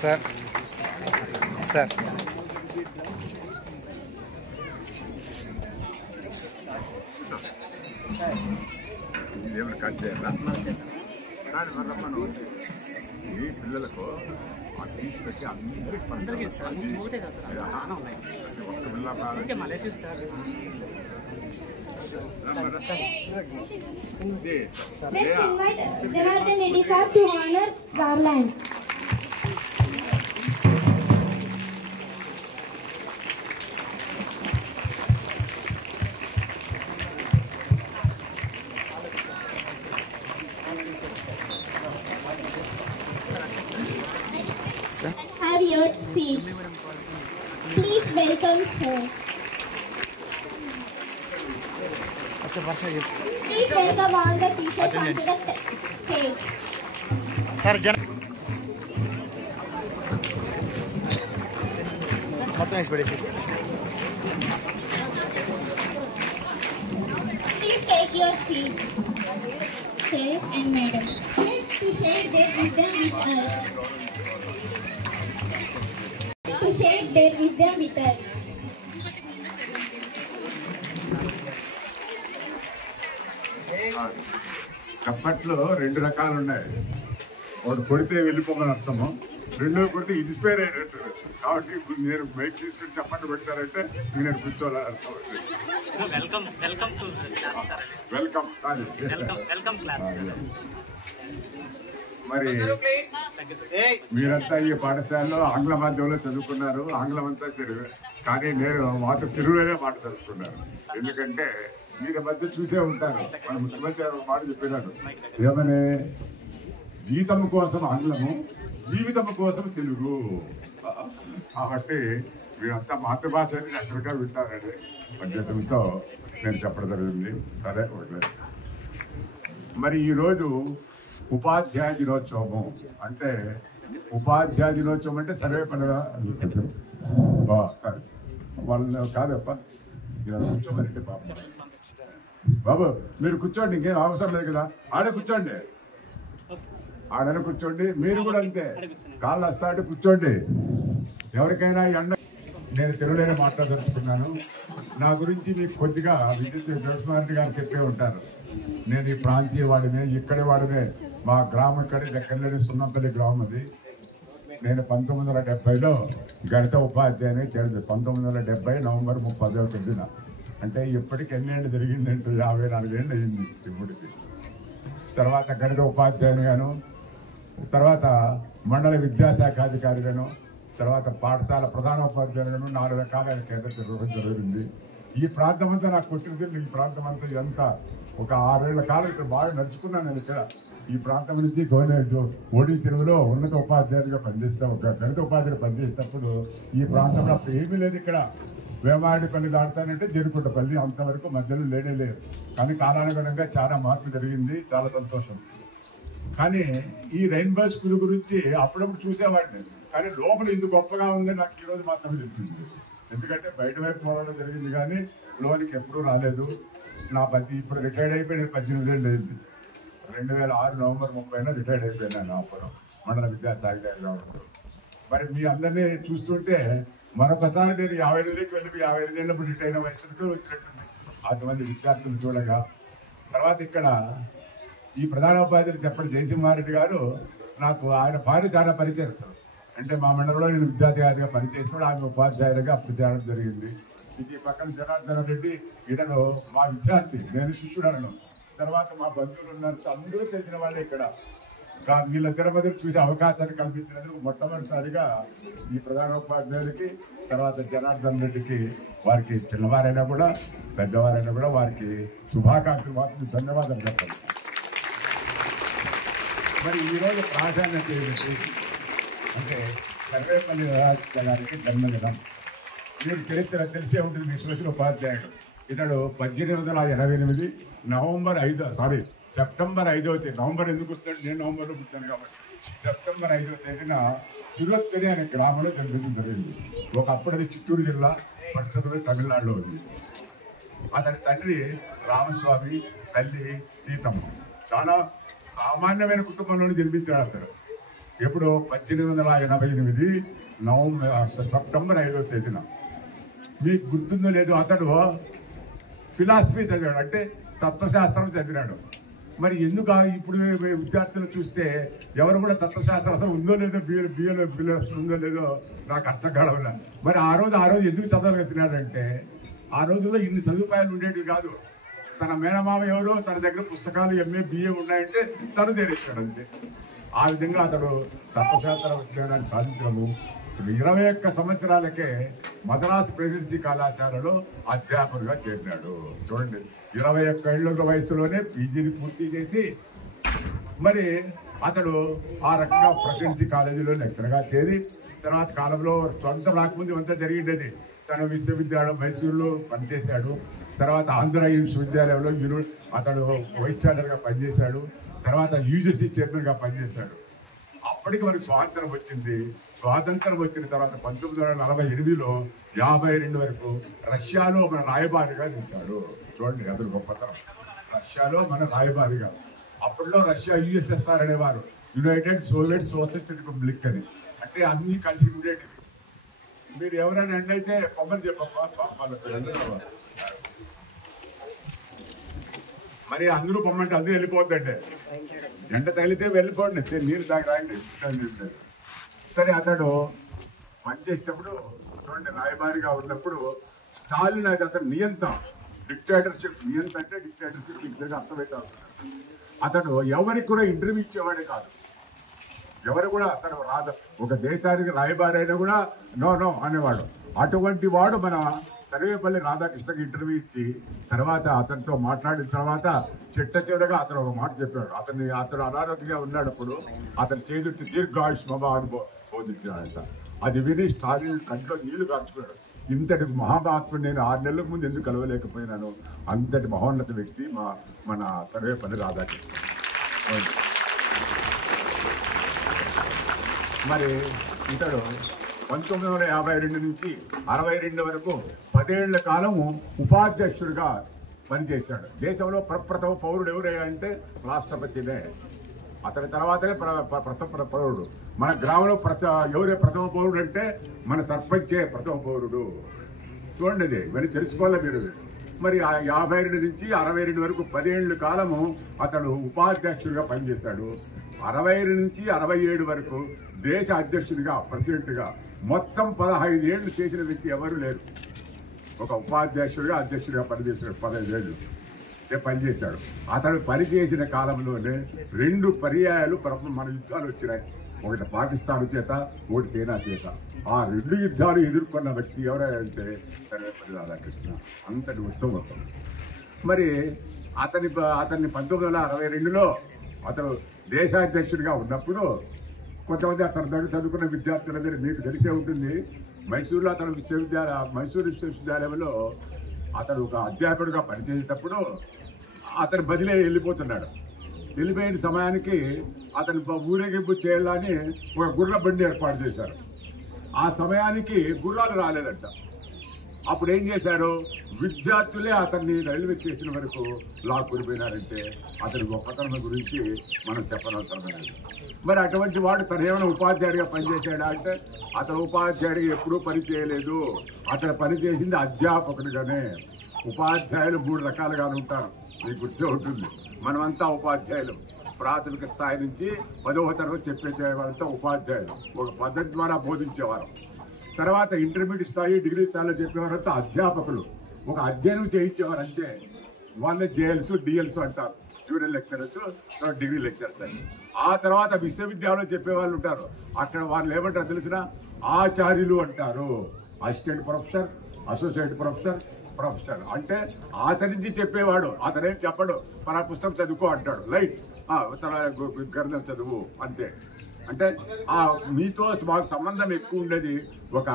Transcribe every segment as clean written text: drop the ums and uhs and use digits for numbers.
Sir sir ఇదేమైనా cut చేయాలా కానీ మరమ్మను ఈ పిల్లలకు ఆ తీసి పెట్టి అందరికీ ఒక్క Let's invite Janardhan Reddy sir to honor Garland. Have your seat. Please welcome her. Please welcome all the teachers onto the stage. Sir మొత్తం వేసి పడేసి Please take your seat. Sir and madam. Please to share their wisdom with us. To share their wisdom with us. చప్పట్లో రెండు రకాలు ఉన్నాయి. ఒకటి కొడితే వెళ్ళిపోమని అర్థము, రెండో కొడితే ఇన్స్పైర్ అయినట్టు. కాబట్టి ఇప్పుడు నేను మైక్ తీసుకుని చప్పట్లు పెట్టారంటే నేను కూర్చోవాలని అర్థం. వెల్కమ్ మరి మీరంతా ఈ పాఠశాలలో ఆంగ్ల మాధ్యమంలో చదువుకున్నారు, ఆంగ్లం అంతా తెలుగు. కానీ నేను మాతో తెలుగులోనే మాట తెలుసుకున్నాను. ఎందుకంటే మీరు మధ్య చూసే ఉంటారు, మన ముఖ్యమంత్రి మాట చెప్పినాడు ఏమని, జీతం కోసం ఆంగ్లము, జీవితం కోసం తెలుగు. కాబట్టి మీరంతా మాతృభాషని చక్కగా వింటారండి పద్ధతులతో నేను చెప్పడం జరిగింది. సరే ఒకటి మరి ఈరోజు ఉపాధ్యాయ దినోత్సవము అంటే, ఉపాధ్యాయ దినోత్సవం అంటే సర్వే పండుగ సరే వాళ్ళు కాదప్ప కూర్చోమనంటే పాప బాబు మీరు కూర్చోండి, ఇంకేం అవసరం లేదు కదా, ఆడే కూర్చోండి, ఆడనే కూర్చోండి. మీరు కూడా అంతే, కాళ్ళు వస్తాంటే కూర్చోండి. ఎవరికైనా ఎండ నేను తెలుగులోనే మాట్లాడదలుచుకున్నాను. నా గురించి మీకు కొద్దిగా విద్యుత్ జగన్మోహన్ గారు చెప్పే ఉంటారు. నేను ఈ ప్రాంతీయ వాడినే, ఇక్కడే వాడినే. మా గ్రామం ఇక్కడే దగ్గరలోనే సున్నంపల్లి గ్రామం అది. నేను 1970లో గణిత ఉపాధ్యాయుని చేరింది. 1970 నవంబర్ 30వ తేదీన. అంటే ఇప్పటికి ఎన్నేళ్ళు జరిగిందంటే 54 ఏళ్ళు అయింది ఇప్పటికి. తర్వాత గణిత ఉపాధ్యాయునిగాను, తర్వాత మండల విద్యాశాఖ అధికారిగాను, తర్వాత పాఠశాల ప్రధానోపాధ్యాయునిగాను 4 రకాల కేంద్ర జరిగింది. ఈ ప్రాంతం అంతా నాకు కొట్టింది. ఈ ప్రాంతం అంతా ఎంత ఒక 6 ఏళ్ల కాలం ఇక్కడ బాగా నడుచుకున్నాను. నేను ఇక్కడ ఈ ప్రాంతం నుంచి ఓడి చెరువులో ఉన్నత ఉపాధ్యాయుడిగా పనిచేస్తా, ఒక గణిత ఉపాధ్యాయుడు పనిచేసేటప్పుడు ఈ ప్రాంతంలో అప్పుడు ఏమీ లేదు. ఇక్కడ వేమాడిపల్లి దాటుతానంటే జరుకుంటపల్లి, అంతవరకు మధ్యలో లేనే లేదు. కానీ కాలానుగుణంగా చాలా మార్పు జరిగింది, చాలా సంతోషం. కానీ ఈ రెయిన్బో స్కూల్ గురించి అప్పుడప్పుడు చూసేవాడిని, కానీ లోపల ఇంత గొప్పగా ఉంది నాకు ఈరోజు మాత్రమే తెలిసింది. ఎందుకంటే బయట వైపు చూడడం జరిగింది కానీ లోనికి ఎప్పుడూ రాలేదు. నా ఇప్పుడు రిటైర్డ్ అయిపోయి 18 ఏళ్ళు అయింది. 2006 నవంబర్ 30న రిటైర్డ్ అయిపోయినాను అప్పుడు మండల విద్యాశాఖ కావడం. మరి మీ అందరినీ చూస్తుంటే మరొకసారి నేను 50 ఏళ్ళకి వెళ్ళి 55 ఏళ్ళప్పుడు రిటైర్ అయిన వయసుకు వచ్చినట్టుంది 6 మంది విద్యార్థులు చూడగా. తర్వాత ఇక్కడ ఈ ప్రధానోపాధ్యాయులు చెప్పండి జయసింహారెడ్డి గారు, నాకు ఆయన భార్య చాలా పరిచయస్తారు. అంటే మా మండలంలో నేను విద్యాధికారిగా పనిచేసినప్పుడు ఆమె ఉపాధ్యాయులుగా అప్పుడు చేరడం జరిగింది. ఇది పక్కన జనార్దన్ రెడ్డి, ఇతను మా విద్యార్థి, నేను శిష్యుడను. తర్వాత మా బంధువులు ఉన్నారు, అందరూ తెలిసిన వాళ్ళే ఇక్కడ. వీళ్ళిద్దరి మధ్య చూసే అవకాశాన్ని కల్పించినందుకు మొట్టమొదటిసారిగా ఈ ప్రధానోపాధ్యాయులకి, తర్వాత జనార్దన్ రెడ్డికి, వారికి చిన్నవారైనా కూడా పెద్దవారైనా కూడా వారికి శుభాకాంక్షలు, మాత్రం ధన్యవాదాలు చెప్పండి. మరి ఈరోజు ప్రాధాన్యత ఏమిటి అంటే, సర్వేపల్లి రాజకీయ గారికి జన్మదినం. మీకు చరిత్ర తెలిసే ఉంటుంది, మీ సోషల్ ఉపాధ్యాయుడు. ఇతడు 1888 సెప్టెంబర్ 5వ తేదీ, నవంబర్ ఎందుకు వస్తాడు, నేను నవంబర్లో పుట్టాను కాబట్టి, సెప్టెంబర్ 5వ తేదీన చిరుత్తని అనే గ్రామంలో జన్మించడం జరిగింది. ఒకప్పుడు అది చిత్తూరు జిల్లా, ప్రస్తుతం తమిళనాడులో ఉంది. అతని తండ్రి రామస్వామి, తల్లి సీతమ్మ. చాలా సామాన్యమైన కుటుంబంలోనే జన్మించాడు అతను. ఎప్పుడు 1888 సెప్టెంబర్ 5వ తేదీన. మీకు గుర్తుందో లేదో అతడు ఫిలాసఫీ చదివాడు, అంటే తత్వశాస్త్రం చదివాడు. మరి ఎందుకు ఇప్పుడు విద్యార్థులు చూస్తే ఎవరు కూడా తత్వశాస్త్రం అసలు ఉందో లేదో బిఏలో ఉందో లేదో నాకు అర్థం కావడం. మరి ఆ రోజు ఎందుకు చదవగలిగినాడంటే ఆ రోజుల్లో ఇన్ని సదుపాయాలు ఉండేవి కాదు. తన మేనమామ ఎవరో తన దగ్గర పుస్తకాలు MA BA ఉన్నాయంటే తను చేరేసాడు అంతే. ఆ విధంగా అతడు తత్వశాస్త్ర విజ్ఞానాన్ని సాధించడము 21 సంవత్సరాలకే మద్రాసు ప్రెసిడెన్సీ కళాశాలలో అధ్యాపకుడిగా చేరినాడు. చూడండి, 21 ఏళ్ల వయసులోనే PGని పూర్తి చేసి మరి అతడు ఆ రకంగా ప్రెసిడెన్సీ కాలేజీలో లెక్చరర్గా చేరి తర్వాత కాలంలో సొంత రాకముందు అంతా జరిగిండేది. తన విశ్వవిద్యాలయం మైసూరులో పనిచేశాడు. తర్వాత ఆంధ్ర విశ్వవిద్యాలయంలో అతడు వైస్ ఛాన్సలర్గా పనిచేశాడు. తర్వాత UGC చైర్మన్గా పనిచేశాడు. అప్పటికి మనకి స్వాతంత్రం వచ్చింది. స్వాతంత్రం వచ్చిన తర్వాత 1948లో 52 వరకు రష్యాలో మన రాయబారిగా చేశాడు. చూడండి, అతను గొప్పతనం. రష్యాలో మన రాయబారిగా. అప్పట్లో రష్యా USSR అనేవారు, యునైటెడ్ సోవియట్ సోషలిస్ట్ రిపబ్లిక్ అని. అంటే అన్ని కలిసి ఉండేటివి. మీరు ఎవరైనా ఎండైతే కొమ్మని చెప్పమ్మా, మరి అందరూ పొమ్మంటే అందరూ వెళ్ళిపోద్దండి. ఎండ తగిలితే వెళ్ళిపోండి, నీళ్ళు తాగి రాయండి. సరే, అతడు పనిచేసేటప్పుడు చూడండి, రాయబారిగా ఉన్నప్పుడు స్టాలిన్ అయితే అతను నియంత, డిక్టేటర్షిప్. నియంత అంటే డిక్టేటర్షిప్ ఇద్దరుగా అర్థమవుతా. అతడు ఎవరికి కూడా ఇంటర్వ్యూ ఇచ్చేవాడే కాదు. ఎవరు కూడా అతను రాదు. ఒక దేశానికి రాయబారి అయినా కూడా నో అనేవాడు. అటువంటి వాడు మన సర్వేపల్లి రాధాకృష్ణకి ఇంటర్వ్యూ ఇచ్చి తర్వాత అతనితో మాట్లాడిన తర్వాత చిట్టచివరగా అతను ఒక మాట చెప్పాడు. అతను అనారోగ్యంగా ఉన్నప్పుడు అతను చేదుట్టి దీర్ఘాయుష్మా అని బోధించాడంట. అది విని స్టాలిన్ కంట్లో నీళ్లు కార్చుకున్నాడు. ఇంతటి మహామహాత్ముడు నేను 6 నెలలకు ముందు ఎందుకు కలవలేకపోయినాను. అంతటి మహోన్నత వ్యక్తి మన సర్వేపల్లి రాధాకృష్ణ. మరి ఇతడు 1952 నుంచి 62 వరకు 10 ఏళ్ల కాలము ఉపాధ్యక్షుడిగా పనిచేశాడు. దేశంలో ప్రప్రథమ పౌరుడు ఎవరయ్యా అంటే రాష్ట్రపతినే. అతని తర్వాతనే ప్రథమ పౌరుడు. మన గ్రామంలో ఎవరే ప్రథమ పౌరుడు అంటే మన సర్పంచే ప్రథమ పౌరుడు. చూడండి, ఇది ఇవన్నీ తెలుసుకోవాలి మీరు. మరి 52 నుంచి 62 వరకు 10 ఏళ్ల కాలము అతడు ఉపాధ్యక్షుడిగా పనిచేశాడు. 62 నుంచి 67 వరకు దేశ అధ్యక్షుడిగా, ప్రెసిడెంట్గా మొత్తం 15 ఏళ్లు చేసిన వ్యక్తి ఎవరు లేరు. ఒక ఉపాధ్యక్షుడిగా అధ్యక్షుడిగా పనిచేశాడు. 15 ఏళ్ళు పనిచేశాడు. అతడు పనిచేసిన కాలంలోనే 2 పర్యాయాలు మన యుద్ధాలు వచ్చినాయి. ఒకటి పాకిస్తాన్ చేత, ఒకటి చైనా చేత. ఆ 2 యుద్ధాలు ఎదుర్కొన్న వ్యక్తి ఎవరంటే సర్వేపల్లి రాధాకృష్ణ. అంతటి ఉత్తమం. మరి అతన్ని 1962లో అతను దేశాధ్యక్షుడిగా ఉన్నప్పుడు కొంతమంది అతని దగ్గర చదువుకున్న విద్యార్థుల దగ్గర మీకు తెలిసే ఉంటుంది. మైసూరు విశ్వవిద్యాలయంలో అతడు ఒక అధ్యాపకుడిగా పనిచేసేటప్పుడు అతను బదిలీ వెళ్ళిపోతున్నాడు. వెళ్ళిపోయిన సమయానికి అతను ఊరేగింపు చేయాలని ఒక గుర్ర బండి ఏర్పాటు చేశారు. ఆ సమయానికి గుర్రాలు రాలేదంట. అప్పుడు ఏం చేశారు, విద్యార్థులే అతన్ని రైల్వే స్టేషన్ వరకు లాక్కుపోయినారంటే అతని గొప్పతనం గురించి మనం చెప్పనవసరమైనది. మరి అటువంటి వాడు తను ఏమైనా ఉపాధ్యాయుడిగా పనిచేశాడా అంటే అతను ఉపాధ్యాయుడిగా ఎప్పుడూ పని చేయలేదు. అతను పనిచేసింది అధ్యాపకుడిగానే. ఉపాధ్యాయులు 3 రకాలుగా ఉంటారు, మీకు గుర్తు ఉంటుంది. మనమంతా ఉపాధ్యాయులు. ప్రాథమిక స్థాయి నుంచి 10వ తరగతి చెప్పేవారంతా ఉపాధ్యాయులు, ఒక పద్ధతి ద్వారా బోధించేవారు. తర్వాత ఇంటర్మీడియట్ స్థాయి, డిగ్రీ స్థాయిలో చెప్పేవారంతా అధ్యాపకులు, ఒక అధ్యయనం చేయించేవారు అంతే. వాళ్ళే JLs, DLs అంటారు, జూనియర్ లెక్చరర్స్, డిగ్రీ లెక్చరర్స్ అని. ఆ తర్వాత విశ్వవిద్యాలయంలో చెప్పేవాళ్ళు ఉంటారు. అక్కడ వాళ్ళు ఏమంటారు తెలిసిన ఆచార్యులు అంటారు. Assistant professor, associate professor, professor అంటే ఆచరించి చెప్పేవాడు. అతనేం చెప్పడు, మన పుస్తకం చదువుకో అంటాడు, లైట్ తన గ్రంథం చదువు అంతే. అంటే ఆ మీతో మాకు సంబంధం ఎక్కువ ఉండేది ఒక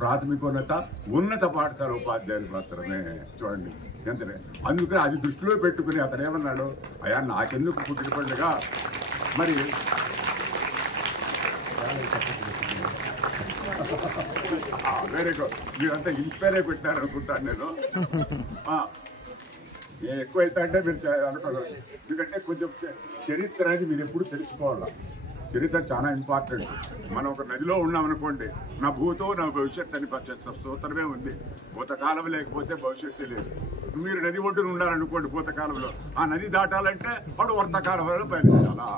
ప్రాథమికోన్నత ఉన్నత పాఠశాల ఉపాధ్యాయులు మాత్రమే. చూడండి ఎంతనే. అందుకని అది దృష్టిలో పెట్టుకుని అతను ఏమన్నాడు, అయ్యా నాకెందుకు పుట్టిన పండుగ మరి వెరీ గుడ్, మీరంతా ఇన్స్పైర్ అయి పెట్టారనుకుంటాను నేను. ఎక్కువ అవుతా అంటే మీరు అనుకోలేదు. ఎందుకంటే కొంచెం చరిత్ర అనేది మీరు ఎప్పుడు తెలుసుకోవాలి. చరిత్ర చాలా ఇంపార్టెంట్. మనం ఒక నదిలో ఉన్నామనుకోండి, నా భూతో నా భవిష్యత్తు అని సూత్రమే ఉంది. భూతకాలం లేకపోతే భవిష్యత్తు లేదు. మీరు నది ఒడ్డున ఉన్నారనుకోండి భూతకాలంలో, ఆ నది దాటాలంటే వాడు వర్తకాలంలో పయనించాలా.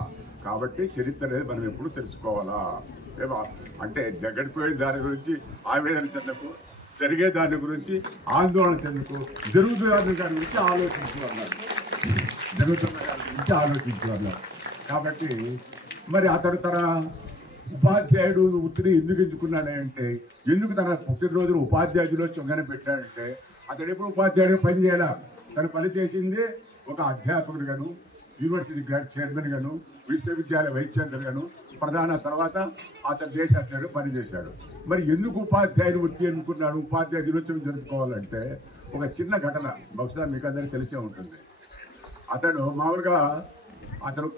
కాబట్టి చరిత్ర అనేది మనం ఎప్పుడు తెలుసుకోవాలా. అంటే గడిపోయే దాని గురించి ఆవేదన చెందకు, జరిగే దాని గురించి ఆందోళన చెందుకు, జరుగుతున్న దాని గురించి ఆలోచించుకున్నారు, జరుగుతున్న దాని గురించి ఆలోచించుకున్నారు. కాబట్టి మరి అతడు తన ఉపాధ్యాయుడు వృత్తిని ఎందుకు ఎంచుకున్నాడంటే, ఎందుకు తన పుట్టినరోజును ఉపాధ్యాయ దినోత్సవంగానే పెట్టాడంటే, అతడు ఎప్పుడు ఉపాధ్యాయుడిగా పనిచేయాల. తను పనిచేసింది ఒక అధ్యాపకుడిగాను, యూనివర్సిటీ చైర్మన్ గాను, విశ్వవిద్యాలయ వైస్ ఛాన్సలర్ గాను, ప్రధాన తర్వాత అతను దేశ అధ్యక్షుడు పనిచేశాడు. మరి ఎందుకు ఉపాధ్యాయుని వృత్తి ఎన్నుకున్నాడు? ఉపాధ్యాయ దినోత్సవం జరుపుకోవాలంటే ఒక చిన్న ఘటన బహుశా మీకు అందరికీ తెలిసే ఉంటుంది. అతడు మామూలుగా అతను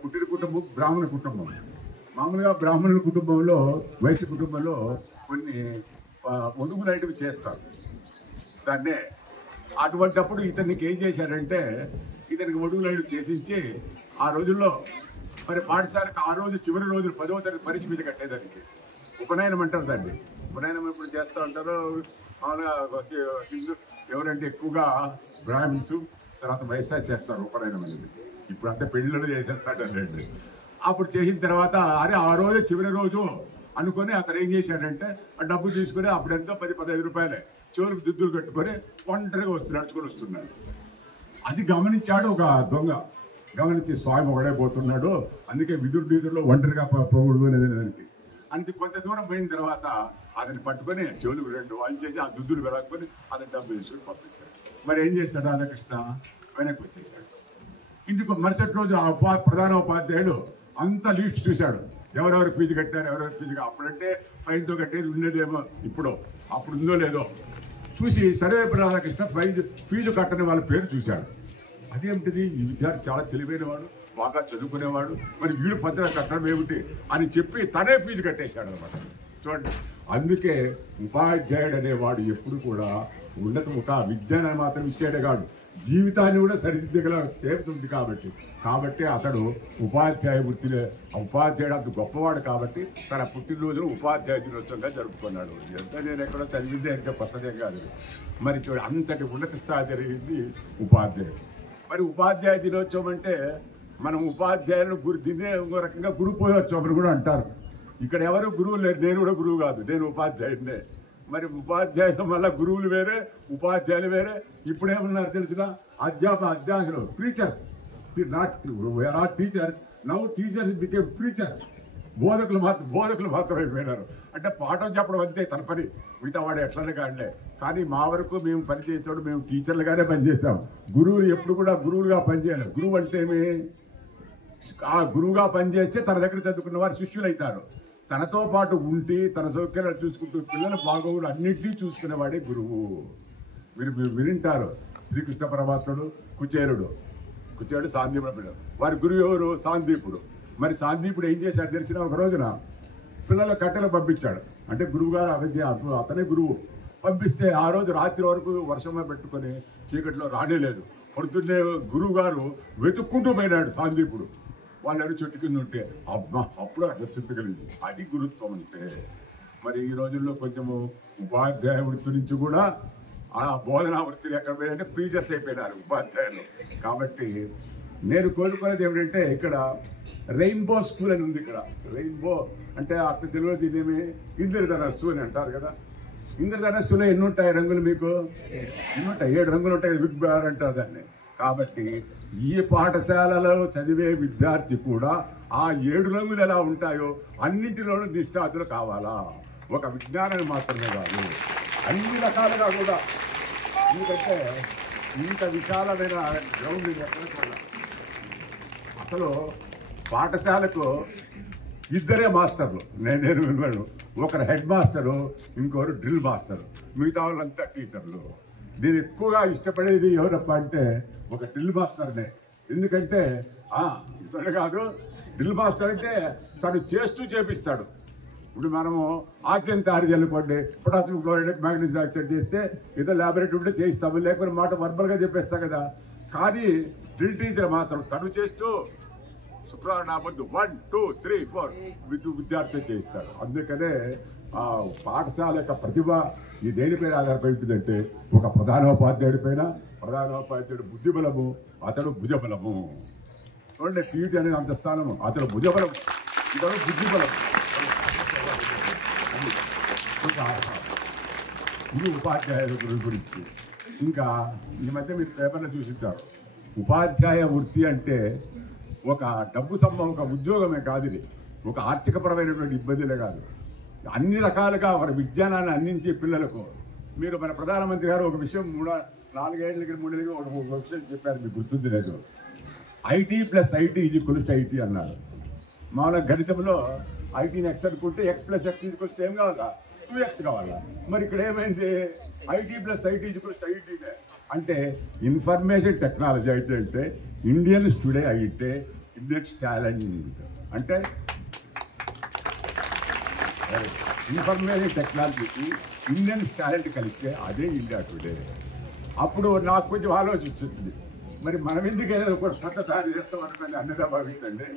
పుట్టిన కుటుంబం బ్రాహ్మణ కుటుంబం. మామూలుగా బ్రాహ్మణుల కుటుంబంలో, వైశ్య కుటుంబంలో కొన్ని ఒడుగులు లాంటివి చేస్తారు. దాన్నే అటువంటిప్పుడు ఇతనికి ఏం చేశారంటే, ఇతనికి ఒడుగు లాంటివి చేసించి ఆ రోజుల్లో మరి పాఠశాలకు ఆ రోజు చివరి రోజులు 10వ తరగతి పరీక్ష మీద కట్టేదానికి ఉపనయనం అంటారు దాన్ని. ఉపనయనం ఎప్పుడు చేస్తూ ఉంటారో హిందూ ఎవరంటే ఎక్కువగా బ్రాహ్మిన్స్, తర్వాత వైశ్య చేస్తారు ఉపనయనం అనేది. ఇప్పుడు అంతా పెళ్లిలో చేసేస్తాడండి. అప్పుడు చేసిన తర్వాత అరే ఆ రోజు చివరి రోజు అనుకొని అతను ఏం చేశాడంటే, ఆ డబ్బు తీసుకుని అప్పుడెంతో 10-15 రూపాయలే చెవులకు దిద్దులు కట్టుకొని ఒంటరిగా నడుచుకొని వస్తున్నాడు. అది గమనించాడు ఒక దొంగ. గమనించి స్వామి ఒకడే పోతున్నాడు, అందుకే విదురులో ఒంటరిగా పోకూడదు అనేది దానికి. అందుకే కొంత దూరం పోయిన తర్వాత అతన్ని పట్టుకొని చెవులకు 2 వాళ్ళు చేసి ఆ దుద్దులు వెళ్ళకొని అతని డబ్బు తీసుకొని పంపించాడు. మరి ఏం చేస్తాడు రాధాకృష్ణ? వెనక్కి వచ్చేసాడు. ఇంటికి మరుసటి రోజు ఆ ప్రధాన ఉపాధ్యాయుడు అంతా లిస్ట్ చూశాడు, ఎవరెవరు ఫీజు కట్టారు, ఎవరెవరు ఫీజు. అప్పుడంటే ఫైన్తో కట్టేది ఉండేదేమో, ఇప్పుడు అప్పుడు ఉందో లేదో చూసి సరే రాధాకృష్ణ ఫీజు కట్టని వాళ్ళ పేరు చూశాడు. అదేమిటిది, ఈ విద్యార్థి చాలా తెలివైన వాడు, బాగా చదువుకునేవాడు, మరి వీడు పత్రిక కట్టడం ఏమిటి అని చెప్పి తనే ఫీజు కట్టేశాడు అనమాట. చూడండి, అందుకే ఉపాధ్యాయుడు అనేవాడు ఎప్పుడు కూడా ఒక విద్యను మాత్రం ఇచ్చాడే కాదు, జీవితాన్ని కూడా సరిదిద్దగల చేరుతుంది. కాబట్టి అతడు ఉపాధ్యాయ వృత్తిలో ఉపాధ్యాయుడు అంత గొప్పవాడు కాబట్టి తన పుట్టినరోజును ఉపాధ్యాయ దినోత్సవంగా జరుపుకున్నాడు. ఎంత నేను ఎక్కడో చదివిందే ఇంకా కొత్తదేం కాదు. మరి చూడు, అంతటి ఉన్నత స్థాయి జరిగింది ఉపాధ్యాయుడు. మరి ఉపాధ్యాయ దినోత్సవం అంటే మనం ఉపాధ్యాయులను దీన్నే ఇంకో రకంగా గురు పూజోత్సవం కూడా అంటారు. ఇక్కడ ఎవరు గురువు లేరు, నేను కూడా గురువు కాదు, నేను ఉపాధ్యాయుడినే. మరి ఉపాధ్యాయులు మళ్ళీ గురువులు వేరే, ఉపాధ్యాయులు వేరే. ఇప్పుడేమన్నారు తెలిసిన అధ్యాపకులు teachers, not teachers, now teachers became teachers. బోధకులు మాత్రం అయిపోయినారు. అంటే పాఠం చెప్పడం అంతే తన పని, మిగతా వాడు ఎట్లనే కాదులే. కానీ మా వరకు మేము పనిచేసేవాడు మేము టీచర్లుగానే పనిచేసాం. గురువులు ఎప్పుడు కూడా గురువులుగా పనిచేయాలి. గురువు అంటే ఆ గురువుగా పనిచేస్తే తన దగ్గర చదువుకున్న వారు శిష్యులు అవుతారు. తనతో పాటు ఉండి తన సౌకర్యాలు చూసుకుంటూ పిల్లల బాగోగులు అన్నింటినీ చూసుకునేవాడే గురువు. మీరు వింటారు, శ్రీకృష్ణ పరమాత్ముడు కుచేరుడు సాందీపుడు పిల్లలు, వారి గురువు ఎవరు? సాందీపుడు. మరి సాందీపుడు ఏం చేశాడు తెలిసిన, ఒక రోజున పిల్లల కట్టెలు పంపించాడు. అంటే గురువుగారు అతనే గురువు. పంపిస్తే ఆ రోజు రాత్రి వరకు వర్షంలో పెట్టుకొని చీకట్లో రానేలేదు. పొద్దున్నే గురువు గారు వెతుక్కుంటూ పోయినాడు సాందీపుడు. వాళ్ళు చెట్టు కింద ఉంటే అప్పుడు అట్లా చుట్టుకెళ్ళింది. అది గురుత్వం అంటే. మరి ఈ రోజుల్లో కొంచెము ఉపాధ్యాయ వృత్తి నుంచి కూడా ఆ బోధనా వృత్తిని ఎక్కడ పోయారంటే టీచర్స్ అయిపోయినారు ఉపాధ్యాయులు. కాబట్టి నేను కోరుకునేది ఏమిటంటే, ఇక్కడ రెయిన్బో స్కూల్ అని ఉంది. ఇక్కడ రెయిన్బో అంటే అక్కడ తెలియదు, ఇదేమి ఇంద్రధనస్సు అని అంటారు కదా. ఇంద్రధనస్సులో ఎన్ని ఉంటాయి రంగులు? మీకు ఎన్ని ఉంటాయి? 7 రంగులు ఉంటాయి. బిగ్ బార్ అంటారు దాన్ని. కాబట్టి ఈ పాఠశాలలో చదివే విద్యార్థి కూడా ఆ 7 రంగులు ఎలా ఉంటాయో అన్నింటిలోనూ నిష్ణాతులు కావాలా. ఒక విజ్ఞానాన్ని మాత్రమే కాదు, అన్ని రకాలుగా కూడా. ఎందుకంటే ఇంత విశాలమైన గ్రౌండ్ ఎక్కడ చూడాలి. అసలు పాఠశాలకు 2 మాస్టర్లు, నేను విన్నాను. ఒకరు హెడ్ మాస్టరు, ఇంకొకరు డ్రిల్ మాస్టరు, మిగతా వాళ్ళంతా టీచర్లు. నేను ఎక్కువగా ఇష్టపడేది ఎవరప్ప అంటే ఒక డ్రిల్ మాస్టర్నే. ఎందుకంటే ఇతడు కాదు, డ్రిల్ మాస్టర్ అంటే తను చేస్తూ చేపిస్తాడు. ఇప్పుడు మనము ఆక్సిజన్ తయారు చేయాలనుకోండి, పొటాషియం క్లోరైడ్ మ్యాగ్నీషియం ఆక్సైడ్ చేస్తే ఏదో ల్యాబొరేటరీ ఉంటే చేయిస్తాము, లేకపోతే మాట వర్బల్గా చెప్పేస్తాం కదా. కానీ డ్రిల్ టీచర్ మాత్రం తను చేస్తూ శుక్రవారం నాపొద్దు 1 2 3 4 విద్యార్థులు చేయిస్తారు. అందుకనే ఆ పాఠశాల యొక్క ప్రతిభ ఈ దేనిపైన ఆధారపడుతుందంటే ఒక ప్రధానోపాధ్యాయుడి పైన. ప్రధానోపాధ్యాయుడు బుద్ధిబలము, అతడు భుజబలము. చూడండి, పీటీ అనేది అంత స్థానము, అతడు భుజబలం, ఇతడు బుద్ధిబలం. ఇది ఉపాధ్యాయుల గురించి. ఇంకా ఈ మధ్య మీరు పేపర్లో చూసింటారు, ఉపాధ్యాయ వృత్తి అంటే ఒక డబ్బు ఒక ఉద్యోగమే కాదు, ఇది ఒక ఆర్థికపరమైనటువంటి ఇబ్బందులే కాదు, అన్ని రకాలుగా వారి విజ్ఞానాన్ని అందించే పిల్లలకు. మీరు మన ప్రధానమంత్రి గారు ఒక విషయం 4 ఏళ్ళకి 3 ఏళ్ళకి ఒక విషయం చెప్పారు, మీకు గుర్తుంది లేదు. IT + IT = IT అన్నారు. మామూలుగా గణితంలో ఐటీని ఎక్స్ అనుకుంటే X + X = ఏం కావాలా, 2x కావాలా. మరి ఇక్కడ ఏమైంది, IT + IT = IT అంటే ఇన్ఫర్మేషన్ టెక్నాలజీ అయితే అంటే ఇండియన్స్ టుడే అయితే ఇండియన్స్ టాలెంట్ అంటే ఇన్ఫర్మేషన్ టెక్నాలజీకి ఇండియన్ టాలెంట్ కలిస్తే అదే ఇండియా టుడే. అప్పుడు నాకు కొంచెం ఆలోచించింది, మరి మనం ఎందుకు ఏదో కూడా సొంత తయారు చేస్తామని అన్నదా భావించండి.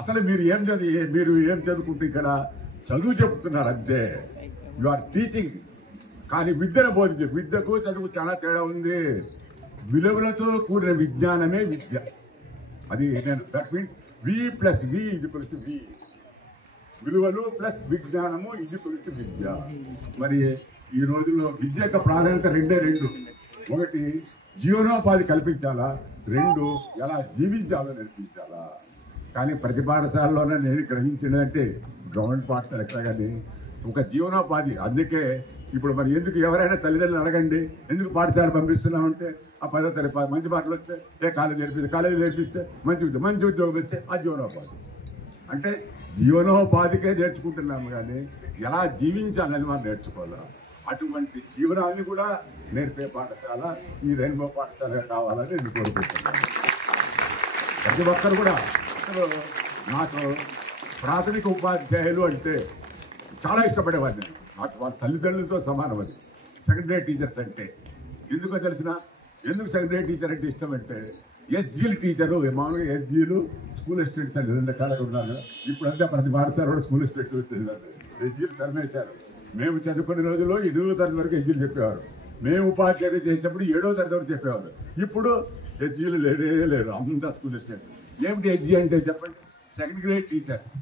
అసలు మీరు ఏం చదువుకుంటే ఇక్కడ చదువు చెప్తున్నారు అంతే, యు ఆర్ టీచింగ్. కానీ విద్యను బోధించే విద్యకు చదువు చాలా తేడా ఉంది. విలువలతో కూడిన విజ్ఞానమే విద్య. అది నేను దట్ మీన్స్ V+V = V. విలువలు ప్లస్ విజ్ఞానము = విద్య. మరి ఈ రోజుల్లో విద్య యొక్క ప్రాధాన్యత రెండు. ఒకటి జీవనోపాధి కల్పించాలా, 2 ఎలా జీవించాలో నేర్పించాలా. కానీ ప్రతి పాఠశాలలోనే నేను గ్రహించినదంటే గవర్నమెంట్ పాఠశాల ఎక్కడ కానీ ఒక జీవనోపాధి. అందుకే ఇప్పుడు మరి ఎందుకు ఎవరైనా తల్లిదండ్రులు అడగండి, ఎందుకు పాఠశాల పంపిస్తున్నామంటే ఆ 10వ తరగతి మంచి పాటలు వస్తే కాలేజీ నేర్పిస్తే మంచి ఉద్యోగం ఇస్తే ఆ జీవనోపాధి. అంటే జీవనోపాధికే నేర్చుకుంటున్నాము, కానీ ఎలా జీవించాలని మనం నేర్చుకోవాలి. అటువంటి జీవనాన్ని కూడా నేర్పే పాఠశాల ఈ రెయిన్బో పాఠశాల కావాలని నేను కోరుకుంటున్నాను. ప్రతి ఒక్కరు కూడా అసలు నాకు ప్రాథమిక ఉపాధ్యాయులు అంటే చాలా ఇష్టపడేవాడిని. నాకు వాళ్ళ తల్లిదండ్రులతో సమానం. అది సెకండరీ టీచర్స్ అంటే ఎందుకో ఎందుకు సెకండరీ టీచర్ అంటే ఇష్టం అంటే SGలు టీచరు, మామూలుగా SGలు స్కూల్ అసిస్టెంట్స్ అని 2 రకాలుగా ఉన్నారు. ఇప్పుడు అంతా ప్రతి భారతదేశంలో కూడా స్కూల్ అసిస్టెంట్స్ వస్తున్నారు. SGలు తరిమేశారు. మేము చదువుకునే రోజుల్లో 8వ తరగతి వరకు SGలు చెప్పేవారు. మేము ఉపాధ్యాయులు చేసినప్పుడు 7వ తరగతి వరకు చెప్పేవారు. ఇప్పుడు SGలు లేరు, అంతా స్కూల్ అసిస్టెంట్. ఏమిటి SG అంటే చెప్పండి, సెకండ్ గ్రేడ్ టీచర్స్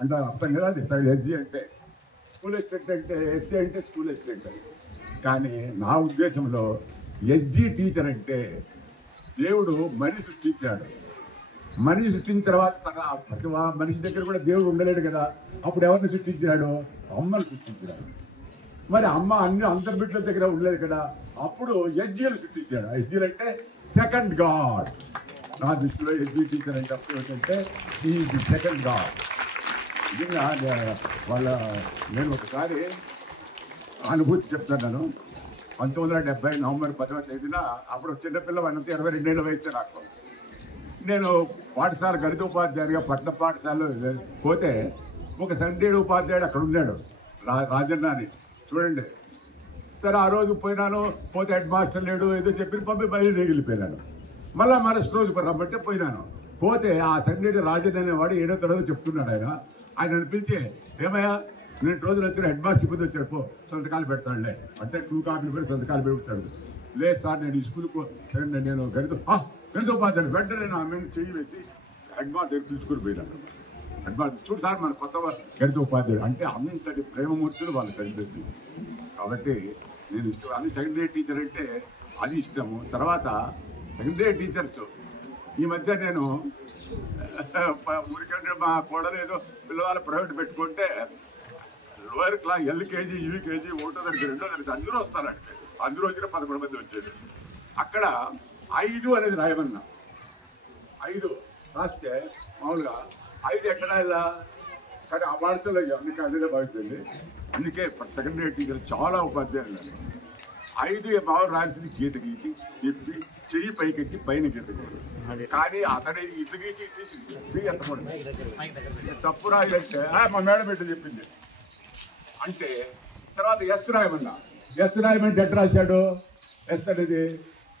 అంటే అర్థం కదా. అది SG అంటే స్కూల్ అసిస్టెంట్ అంటే SC అంటే స్కూల్ అసిస్టెంట్. కానీ నా ఉద్దేశంలో SG టీచర్ అంటే దేవుడు మనిషి సృష్టించాడు. మనిషి సృష్టించిన తర్వాత ప్రతి మనిషి దగ్గర కూడా దేవుడు ఉండలేడు కదా. అప్పుడు ఎవరిని సృష్టించాడు, అమ్మను సృష్టించాడు. మరి అమ్మ అందరి బిడ్డల దగ్గర ఉండలేదు కదా. అప్పుడు SGలు సృష్టించాడు. SGలు అంటే సెకండ్ గాడ్. నా దృష్టిలో SG టీచర్ అంటే అప్పుడు ఏంటంటే ఈజ్ ది సెకండ్ గాడ్. నిజంగా నేను ఒకసారి అనుభూతి చెప్తున్నాను. 1970 నవంబర్ 10వ తేదీన అప్పుడు చిన్నపిల్లవాడినంతా 22 ఏళ్ళ వయసు నాకు. నేను పాఠశాల గణిత ఉపాధ్యాయుడిగా పట్టణ పాఠశాలలో పోతే ఒక సండే ఉపాధ్యాయుడు అక్కడ ఉన్నాడు, రాజన్న అని. చూడండి, సరే ఆ రోజు పోయినాను. పోతే హెడ్ మాస్టర్ లేడు, ఏదో చెప్పి మళ్ళీ వెళ్ళిపోయినాను. మళ్ళీ మరొక రోజు రమ్మంటే పోయినాను. పోతే ఆ సండే రాజన్న అనేవాడు 7వ తరగతి చెప్తున్నాడు. ఆయన పిలిచి, ఏమయ్యా నేను రోజులు వచ్చిన హెడ్ మాస్టర్ ఇప్పుడు వచ్చాడు, పో సంతకాలు పెడతాడులే అంటే 2 కాపీలు పెట్టి సంతకాలు పెడతాడు. లేదు సార్ నేను ఈ స్కూల్కు నేను గణిత ఉపాధ్యాయుడు వెంటనే నా మీద చెయ్యి వేసి హెడ్ మాస్టర్ పిలుచుకుని పోయినాడు. హెడ్ మాస్టర్ చూడు సార్ మన కొత్త గణిత ఉపాధ్యాయుడు అంటే అంతటి ప్రేమమూర్తులు వాళ్ళ తల్లిదండ్రులు. కాబట్టి నేను ఇష్టం అది సెకండరీ టీచర్ అంటే అది ఇష్టము. తర్వాత సెకండరీ టీచర్స్ ఈ మధ్య నేను ఊరికంటే మా కోడలు ఏదో పిల్లవాళ్ళు ప్రైవేట్ పెట్టుకుంటే లోయర్ క్లాస్ LKG UKG 1వ తరగతి 2వ తరగతి అందరూ వస్తారంటే అందరూ వచ్చిన 11 మంది వచ్చేది. అక్కడ 5 అనేది రాయమన్నా. 5 రాస్తే మామూలుగా 5 ఎక్కడ ఇలా కానీ ఆ పాఠశాలలో అందుకే అదే భావించండి. అందుకే సెకండరీ టీచర్ చాలా ఉపాధ్యాయులు 5 మామూలు రాయాల్సింది గీత గీసి చెప్పి చెయ్యి పైకెత్తి పైన గీత గీయదు. కానీ అతడి ఇటు గీసి ఎత్తకూడదు. తప్పు రాయాలంటే మా మేడం పెట్టి చెప్పింది అంటే తర్వాత ఎస్ రాయమన్నా. ఎస్ రాయమంటే ఎట్లా రాశాడు, ఎస్ అనేది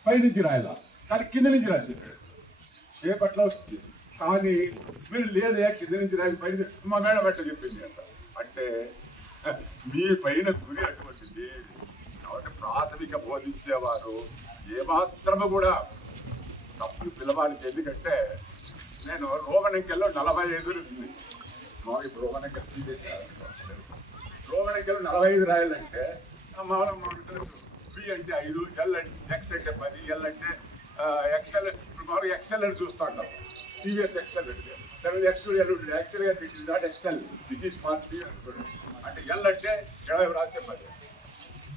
పైనుంచి రాయాల కానీ కింద నుంచి రాశాడు. షేప్ అట్లా వస్తుంది. కానీ మీరు లేదా కింద నుంచి నాకు పైన మా మేడం అట్లా చెప్పింది అంట. అంటే మీ పైన గురి అటువంటిది కాబట్టి ప్రాథమిక బోధించేవారు ఏమాత్రము కూడా తప్పులు పిలవాలి. ఎందుకంటే నేను రోగణంకెల్లో 45 ఉంది. ఇప్పుడు రోగణంకెల్ తీసేసాను. రోగణంకెల్లో 45 రాయాలంటే బి అంటే 5, ఎల్ అంటే ఎక్స్ అంటే 10, ఎల్ అంటే ఎక్సెల్. ఇప్పుడు ఎక్సెల్ అని చూస్తూ ఉంటాం. టీవీఎస్ ఎక్సెల్ అంటే తర్వాత ఎక్సెల్ ఎల్ ఉంటుంది. యాక్చువల్గా it is not XL, it is forty అనుకోండి. అంటే ఎల్ అంటే 70 రాస్తే 10.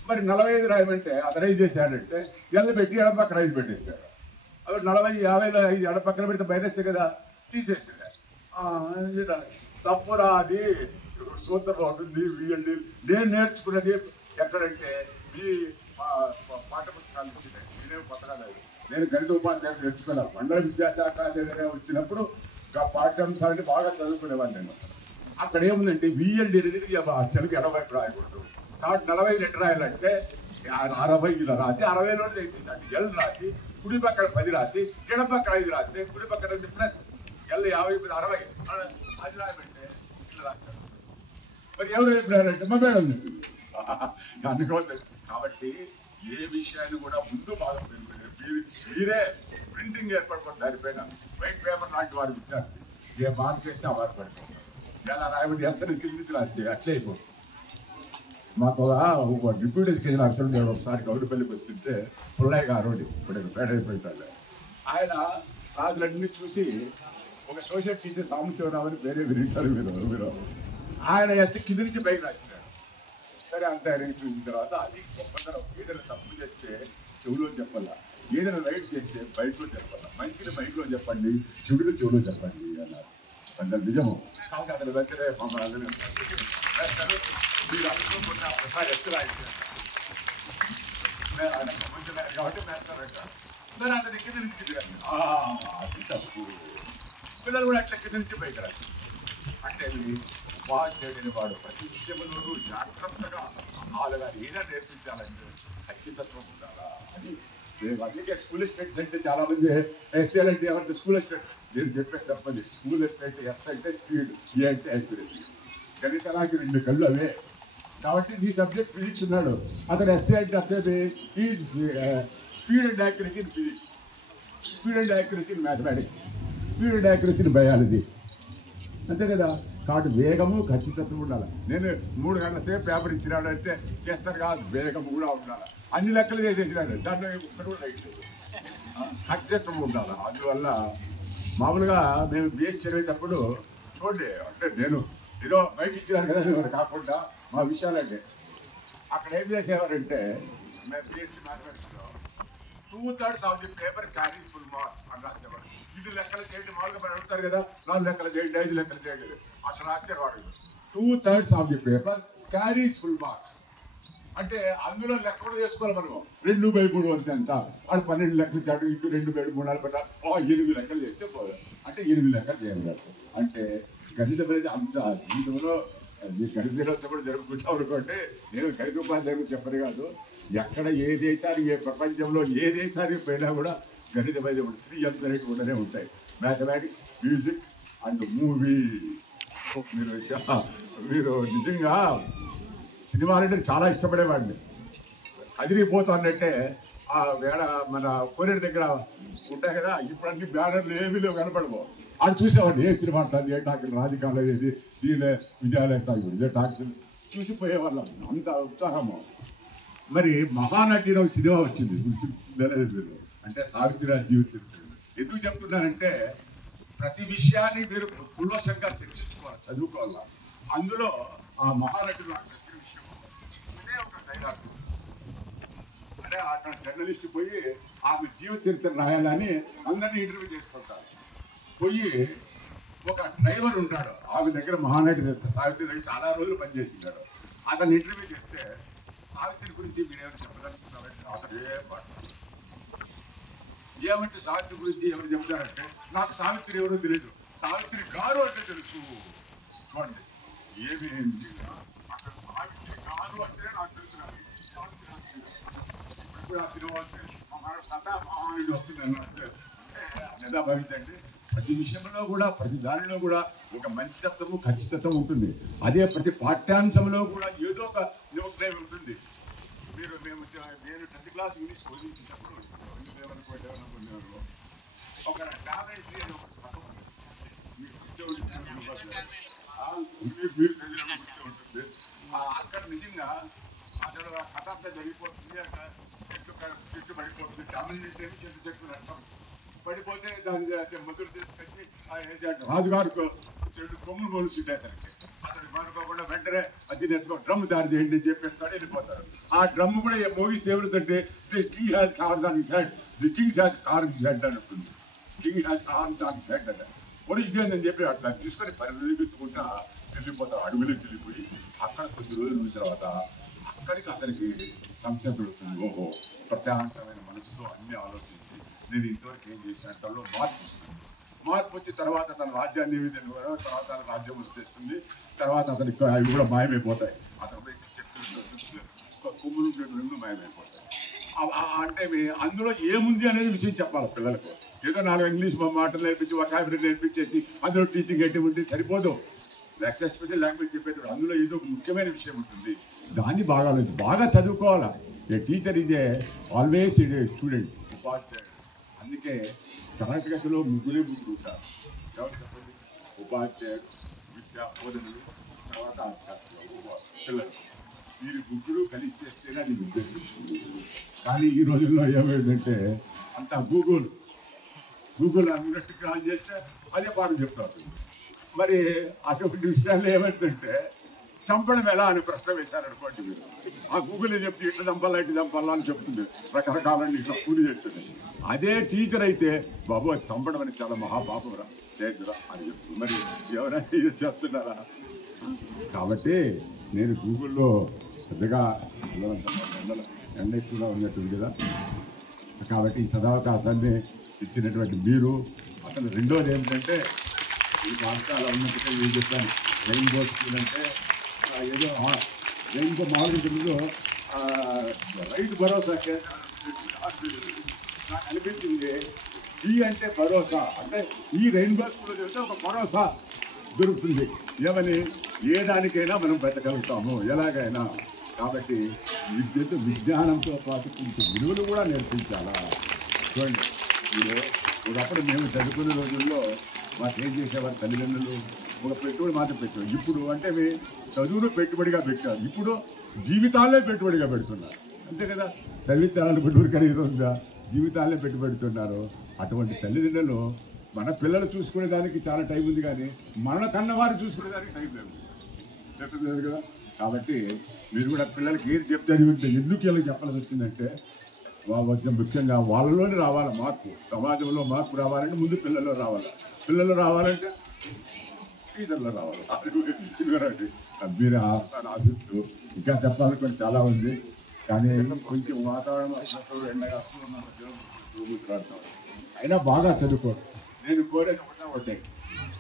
మరి 45 రాయమంటే అది రైజ్ చేశాడంటే ఎల్ పెట్టి ఎడపక్క రైజ్ పెట్టేశాడు. అవి 40, 50, 5 ఎడపక్కన పెడితే మైనస్ కదా, తీసేసాడు. తప్పురా అది సూత్రం ఉంటుంది. వీళ్ళు నేను నేర్చుకున్నది ఎక్కడంటే మీ పాఠ పుస్తకాలు వచ్చినాయి. నేనేం కొత్తగా లేదు. నేను గణిత ఉపాధ్యాయులు నేర్చుకున్నాను. మండల విద్యాశాఖ వచ్చినప్పుడు పాఠ్యాంశాలని బాగా చదువుకునేవాడిని నేను. అక్కడ ఏముందంటే VLD అనేది తెలుగు 80 రాయకూడదు. కాబట్టి 45 ఎట్లా రాయాలంటే 60 రాసి 60లో అంటే ఎల్ రాసి కుడి పక్కన 10 రాసి ఎడ పక్కన 5 రాస్తే కుడి పక్కన ప్లస్ ఎల్ 50 60 అది రాయమంటే ఇట్లా రాస్తారు. మరి ఎవరు చెప్పారంటే మా మేడం అందుకోసం. కాబట్టి ఏ విషయాన్ని కూడా ముందు బాగా మీరే ప్రింటింగ్ ఏర్పడుతుంది. దానిపైన వైట్ పేపర్ లాంటి వారి విద్యార్థి ఏ మార్క్ చేస్తే ఆ మార్క్ పడుతుంది. ఎలా రాయబడి ఎస్ఎన్ కిందికి రాస్తే అట్లే అయిపోతుంది. మాకు ఒక డిప్యూటీ ఎడ్యుకేషన్ ఆఫీసర్ నేను ఒకసారి గౌడిపల్లికి వస్తుంటే పుల్లయ్య గారు ఇప్పుడు పేడైపోతాడు. ఆయన రాజులన్నీ చూసి ఒక సోషల్ టీచర్ సాంబశివరావు అని పేరే విరిగారు మీరు. ఆయన కింది నుంచి బయట రాసినారు. సరే అంత ఆయన చూసిన తర్వాత అది గొప్పతనం. ఏదైనా తప్పు చేస్తే చెవులో చెప్పాలా, ఏదైనా రైట్ చేస్తే బయటలో చెప్పాలా. మంచిని బయటలో చెప్పండి, చెడులు చెవులో చెప్పండి అన్నారు. అంటే నిజము. కాబట్టి అతని వెంటనే మమ్మల్ని మీరు అనుకోకుండా ఒకసారి ఎత్తు రాయించారు ఆయన ప్రపంచమైన కాబట్టి వేస్తారంట. సరే అతని కింద నుంచి అది తప్పు. పిల్లలు కూడా అట్లా కింద నుంచి బయట రాదు. అంటే ఉపాధ్యాయుడిని వాడు ప్రతి విషయంలోనూ జాగ్రత్తగా వాళ్ళగా ఏదైనా నేర్పించాలంటే ఖచ్చితత్వం ఉండాలా అని. అందుకే స్కూల్ ఎస్టేట్స్ అంటే చాలా మంది ఎస్ఎల్ అంటే ఎవరంటే స్కూల్ ఎస్టేట్ నేను చెప్పే తప్పది. స్కూల్ ఎస్టేట్ ఎస్ అంటే స్పీడ్, ఏ అంటే యాక్యురసీ. గణితానికి 2 కళ్ళు అవే. కాబట్టి ఈ సబ్జెక్ట్ ఫిజిక్స్ ఉన్నాడు, అతను ఎస్ఏ అంటే అతని speed and accuracy in physics, speed and accuracy in mathematics, speed and accuracy in biology. అంతే కదా. కాబట్టి వేగము ఖచ్చితత్వం ఉండాలి. నేను 3 గంటల సేపు పేపర్ ఇచ్చినాడంటే చేస్తారు కాదు, వేగము కూడా ఉండాలి. అన్ని లెక్కలు చేసేసినాడు, దాంట్లో ఒక్కటి కూడా రైట్ లేదు. ఖచ్చితత్వం ఉండాలి. అందువల్ల మామూలుగా మేము బిఎస్ చదివేటప్పుడు చూడండి, అంటే నేను ఏదో బయట ఇచ్చినాను కదా కాకుండా మా విషయాలంటే అక్కడ ఏం చేసేవారంటే మేము బిఎస్సీ మ్యాథమెటిక్స్లో 2/3 of the paper carries full mark అని రాసేవాడు. ఇది లెక్కలు చేయండి, మామూలుగా మనం అడుగుతారు కదా 4 లెక్కలు చేయండి, 5 లెక్కలు చేయండి, అట్లా రాసేవాడు. 2/3 of the paper carries full mark అంటే అందులో లెక్క కూడా చేసుకోవాలి మనం. 2/3 వస్తే ఎంత, వాళ్ళు 12 లెక్కలు చాడు, ఇటు 2/3 8 లెక్కలు చేస్తే పోదు. అంటే 8 లెక్కలు చేయాలి. అంటే గణితం అనేది అంత జీవితంలో గణిత దినోత్సవం కూడా జరుపుకుంటాం అనుకోండి. నేను గణిత ఉపాధ్యాయులు చెప్పని కాదు, ఎక్కడ ఏ దేశానికి ఏ ప్రపంచంలో ఏ దేశానికి పోయినా కూడా గణితం అనేది 3 M's అనేవి ఉండనే ఉంటాయి. Mathematics, music and movie. మీరు నిజంగా సినిమాలంటే చాలా ఇష్టపడేవాడిని. కదిరిపోతానంటే ఆ వేళ మన కోనేరు దగ్గర ఉంటాయి కదా, ఇప్పుడు అన్ని బ్యానర్లు ఏమీ లేవు, కనపడవు. అది చూసేవాడిని. ఏ సినిమా అంటుంది, ఏ టాకిల్ రాజకాలం ఏది, దీని విజయాలయ టాకిల్, ఇదే టాకిల్ చూసిపోయేవాళ్ళం. అంత ఉత్సాహము. మరి మహానటి ఒక సినిమా వచ్చింది, అంటే సావిత్రిరాజు జీవితం. ఎందుకు చెప్తున్నానంటే ప్రతి విషయాన్ని మీరు కులవశంగా చర్చించుకోవాలి, చదువుకోవాలి. అందులో ఆ మహానటిలో ప్రతి విషయం అదే ఒక డైలాగ్. అంటే అక్కడ జర్నలిస్ట్ పోయి ఆమె జీవ చరిత్ర రాయాలని అందరినీ ఇంటర్వ్యూ చేసుకుంటారు. పోయి ఒక డ్రైవర్ ఉంటాడు, ఆమె దగ్గర మహానటి సావిత్రి దగ్గర చాలా రోజులు పనిచేస్తున్నాడు. అతను ఇంటర్వ్యూ చేస్తే సావిత్రి గురించి మీరేమైనా చెప్పదలుచుకున్నారంటే అతను ఏమంటే సావిత్రి గురించి ఎవరు చెప్తారంటే నాకు సావిత్రి ఎవరో తెలియదు, సావిత్రి గారు అంటే తెలుసు. చూడండి ఏమి అక్కడ సావిత్రి గారు అంటే నాకు తెలుసు. ఇప్పుడు ఆ సినిమా వస్తే సతా మహానుడు వస్తుంది అంటే నిజా భవించండి. ప్రతి విషయంలో కూడా ప్రతి దానిలో కూడా ఒక మంచితత్వము ఖచ్చితత్వం ఉంటుంది. అదే ప్రతి పాఠ్యాంశంలో కూడా ఏదో ఒక నిమగ్నం ఉంటుంది. నేను 10th క్లాస్ ఇంగ్లీష్ బోధించినప్పుడు ఒక టాలెంట్ అని ఒక పదం ఉంటుంది. అక్కడ నిజంగా అసలు హఠాత్తుగా జరిగిపోతుంది. చెట్టు పడిపోతుంది. టాలెంట్ చెట్టు నష్టం పడిపోతే దాన్ని మొదలు తీసుకొచ్చి రాజుగారికి చెడు కొమ్ములు మొలుస్తుంది. అతనికి అనుకోకుండా వెంటనే అది నెత్తుకో డ్రమ్ దారి చేయండి అని చెప్పేస్తాడు, వెళ్ళిపోతారు. ఆ డ్రమ్ కూడా మోగిస్తే ఎవరిదంటే the king has corn on his head, the king has corn his head అని ఉంటుంది. King has corn on his head అంటే కూడా ఇదేందని చెప్పి దాన్ని తీసుకొని పరిగెత్తుకుంటా వెళ్ళిపోతారు. అడుగులోకి వెళ్ళిపోయి అక్కడ కొద్ది రోజుల ఉన్న తర్వాత అక్కడికి అతనికి సంశయం పెడుతుంది. ఓహో, ప్రశాంతమైన మనసుతో అన్ని ఆలోచించి నేను ఇంతవరకు ఏం చేశాను తనలో మార్పు వచ్చిన తర్వాత తన రాజ్యాన్ని ఏ విధంగా తర్వాత తన రాజ్యం వచ్చేస్తుంది. తర్వాత అతనికి అవి కూడా మాయమైపోతాయి. అతను చెట్లు కొమ్ములు రెండు మాయమైపోతాయి. అంటే అందులో ఏముంది అనేది విషయం చెప్పాలి పిల్లలకు. ఏదో 4 ఇంగ్లీష్ మాటలు నేర్పించి వొకాబులరీ నేర్పించేసి అందులో టీచింగ్ ఎట్టి ఉంటే సరిపోదు. స్పెషల్ లాంగ్వేజ్ చెప్పేటప్పుడు అందులో ఏదో ముఖ్యమైన విషయం ఉంటుంది. దాన్ని బాగా చదువుకోవాలా. ఏ టీచర్ ఈజ్ ఆల్వేస్ స్టూడెంట్, ఉపాధ్యాయుడు. అందుకే తరగతి గదిలో ముగ్గురు ఉంటారు. ఎవరు చెప్పండి? ఉపాధ్యాయుడు, విద్యా బోధనలు, తర్వాత పిల్లలు. వీరి ముగ్గురు కలిసి చేస్తేనే అది ముగ్గురు. కానీ ఈ రోజుల్లో ఏమైందంటే అంతా గూగుల్ అన్నట్టుగా ఆన్ చేస్తే అదే పాఠం చెప్తారు. మరి అటువంటి విషయాలు ఏమైందంటే చంపడం ఎలా అని ప్రశ్న వేశారనుకోండి మీరు. ఆ గూగుల్ చెప్తే ఇట్లా చంపాలా అని చెప్తుంది. రకరకాలని ఇట్లా కూలి చేస్తుంది. అదే టీచర్ అయితే బాబు చంపడం అని చాలా మహాపాపం రా చేద్దురా అని చెప్తుంది. మరి ఎవరైనా ఇది చేస్తున్నారా? కాబట్టి నేను గూగుల్లో పెద్దగా ఎండ ఎక్కువగా ఉన్నట్టుంది కదా. కాబట్టి ఈ సదావకాశాన్ని ఇచ్చినటువంటి మీరు అసలు రెండోది ఏమిటంటే ఈ పాఠశాల ఉన్నట్టుగా నేను చెప్పాను. రెయిన్బో స్కూల్ అంటే ఏదో రెయిన్బో మామూలు రైతు భరోసా నాకు అనిపించింది. ఈ అంటే భరోసా అంటే ఈ రెయిన్బో స్కూల్ చెప్తే ఒక భరోసా దొరుకుతుంది. ఏమని ఏ దానికైనా మనం బ్రతకగలుగుతాము ఎలాగైనా. కాబట్టి విజ్ఞానంతో పాటు కొంచెం విలువలు కూడా నేర్పించాలా. చూడండి, ఒకప్పుడు మేము చదువుకునే రోజుల్లో మాకేం చేసేవారు తల్లిదండ్రులు ఒక పెట్టుబడి మాత్రం పెట్టారు. ఇప్పుడు అంటే చదువును పెట్టుబడిగా పెట్టారు. ఇప్పుడు జీవితాలే పెట్టుబడిగా పెడుతున్నారు. అంతే కదా, తల్లిదండ్రులు పెట్టుబడి ఖరీదు ఉందా, జీవితాలే పెట్టుబడుతున్నారు. అటువంటి తల్లిదండ్రులు మన పిల్లలు చూసుకునే దానికి చాలా టైం ఉంది, కానీ మన కన్నవారు చూసుకునే దానికి టైం లేదు చెప్పలేదు కదా. కాబట్టి మీరు కూడా పిల్లలకి ఏది చెప్తే ఎందుకు ఇలా చెప్పాల్సి వచ్చిందంటే వచ్చిన ముఖ్యంగా వాళ్ళలోనే రావాలి మార్పు. సమాజంలో మార్పు రావాలంటే ముందు పిల్లల్లో రావాలి. పిల్లలు రావాలంటే టీచర్లో రావాలి. మీరు ఆశిస్తూ ఇంకా చెప్పాలనుకుని చాలా ఉంది, కానీ కొంచెం వాతావరణం ఎండగా అయినా బాగా చదువుకోరు. నేను కోరేది ఒకటే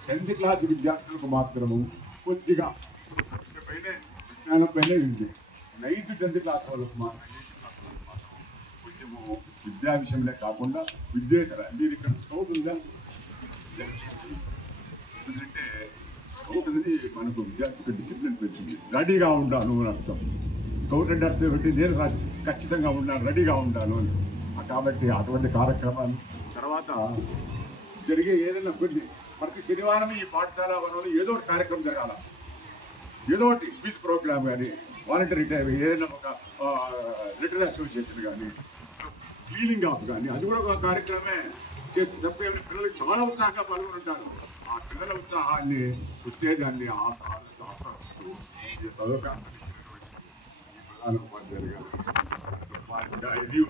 10th క్లాస్ విద్యార్థులకు మాత్రము కొద్దిగా విజ్ఞానం పైనే ఉంది. 9th 10th క్లాస్ వాళ్ళకు మాత్రం కొంచెము విద్యా విషయంలో కాకుండా విద్యేతర. మీరు ఇక్కడ స్కౌట్ ఉందా? ఎందుకంటే స్కౌట్ అనేది మనకు విద్యార్థికి డిసిప్లిన్ పెంచింది. రెడీగా ఉండాను అని అర్థం. స్కౌట్ అంటే అర్థం పెట్టి నేను ఖచ్చితంగా ఉన్నాను, రెడీగా ఉంటాను అని. కాబట్టి అటువంటి కార్యక్రమాలు తర్వాత జరిగే ఏదైనా కొన్ని ప్రతి శనివారం ఈ పాఠశాల వనంలో ఏదో ఒకటి కార్యక్రమం జరగాల. ఏదో ఒకటి క్విజ్ ప్రోగ్రామ్ కానీ, వాలంటరీ టైం ఏదైనా ఒక లిటరీ అసోసియేషన్ కానీ, క్లీనింగ్ ఆఫ్ కానీ, అది కూడా ఒక కార్యక్రమే చేసి తప్ప పిల్లలకు చాలా ఉత్సాహంగా పాల్గొంటారు. ఆ పిల్లల ఉత్సాహాన్ని ఉత్తేజాన్ని చదువుకాన్ని ప్రధాన ఉపాధ్యాయులు గారు ఉపాధ్యాయులు